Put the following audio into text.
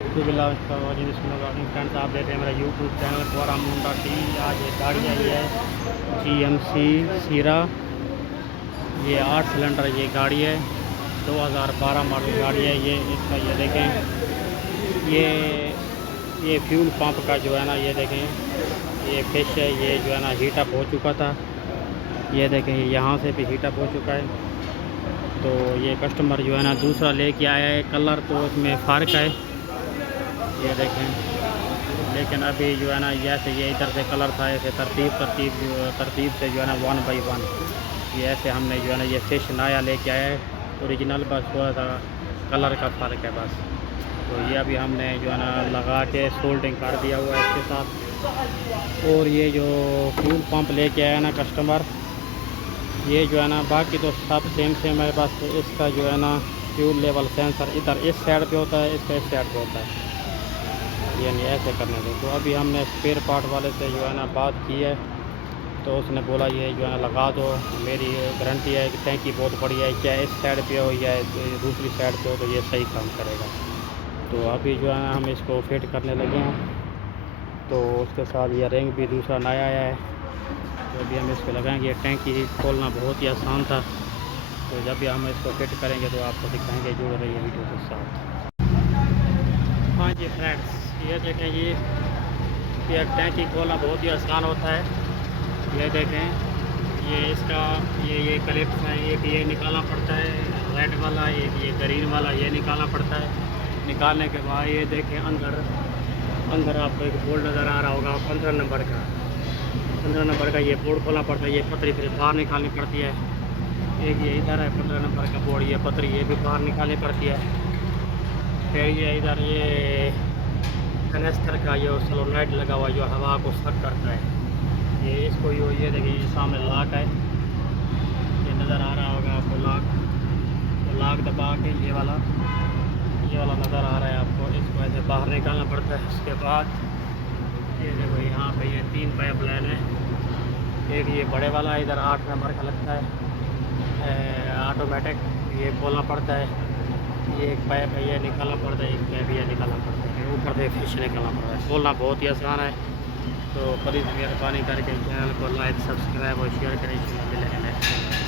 Friends, आप देख रहे हैं मेरा यूट्यूब चैनल कोरा मुंडा टी। आज एक गाड़ी आई है GMC सीरा। ये 8 सिलेंडर ये गाड़ी है, 2012 मॉडल गाड़ी है ये। इसका ये देखें, ये फ्यूल पंप का जो है ना, ये देखें, ये फिश है, ये जो है ना हीट अप हो चुका था। ये देखें, यहाँ से भी हीट अप हो चुका है। तो ये कस्टमर जो है ना दूसरा लेके आया है। कलर तो इसमें फ़र्क है, ये देखें। लेकिन अभी जो है ना जैसे ये इधर से कलर था, ऐसे तरतीब से जो है ना 1 बाई 1 ये ऐसे हमने जो है ना ये फिश नया लेके आया है ओरिजिनल। बस थोड़ा सा कलर का फ़र्क है बस। तो ये अभी हमने जो है ना लगा के सोल्डिंग कर दिया हुआ है इसके साथ। और ये जो फ्यूल पंप लेके आया ना कस्टमर, ये जो है ना बाकी तो सब सेम है। बस इसका जो है ना फ्यूल लेवल सेंसर इधर इस साइड पे होता है, इसका इस साइड पे होता है, यानी ऐसे करने से। तो अभी हमने स्पेयर पार्ट वाले से जो है ना बात की है, तो उसने बोला ये जो है ना लगा दो, मेरी गारंटी है कि टैंकी बहुत बढ़िया है, चाहे इस साइड पे हो या दूसरी साइड पे हो, तो ये सही काम करेगा। तो अभी जो है ना हम इसको फिट करने लगे हैं। तो उसके साथ ये रिंग भी दूसरा नया आया है, तो अभी हम इसको लगाएंगे। टैंकी खोलना बहुत ही आसान था, तो जब भी हम इसको फिट करेंगे तो आपको दिखाएंगे। जुड़ रही है वीडियो के साथ। हाँ जी फ्रेंड्स, ये देखें, ये टैंकी खोलना बहुत ही आसान होता है। ये देखें, ये इसका ये क्लिप्स है, एक ये निकालना पड़ता है रेड वाला, एक ये ग्रीन वाला, ये निकालना पड़ता है। निकालने के बाद ये देखें अंदर आपको एक बोर्ड नज़र आ रहा होगा 15 नंबर का। 15 नंबर का ये बोर्ड खोलना पड़ता है। ये पतरी फिर बाहर निकालनी पड़ती है। एक ये इधर है 15 नंबर का बोर्ड, ये पतरी ये भी बाहर निकालनी पड़ती है। फिर ये इधर ये कनेस्टर का ये सोलोनाइट लगा हुआ जो हवा को सक करता है। ये इसको ये देखिए, ये सामने लॉक है, ये नज़र आ रहा होगा आपको लॉक। तो लॉक दबा के ये वाला नज़र आ रहा है आपको, इसको ऐसे बाहर निकालना पड़ता है। उसके बाद ये देखो, यहाँ पे ये 3 पाइप लाइन है। एक ये बड़े वाला इधर 8 नंबर का लगता है ऑटोमेटिक, ये खोलना पड़ता है। ये एक पाइप है, ये निकालना पड़ता है। एक पाइप ये निकालना पड़ता है, ऊपर से फिश निकालना पड़ता है। खोलना बहुत ही आसान है। तो प्लीज़ मेहरबानी करके चैनल को लाइक, सब्सक्राइब और शेयर करें। मिलेंगे नेक्स्ट।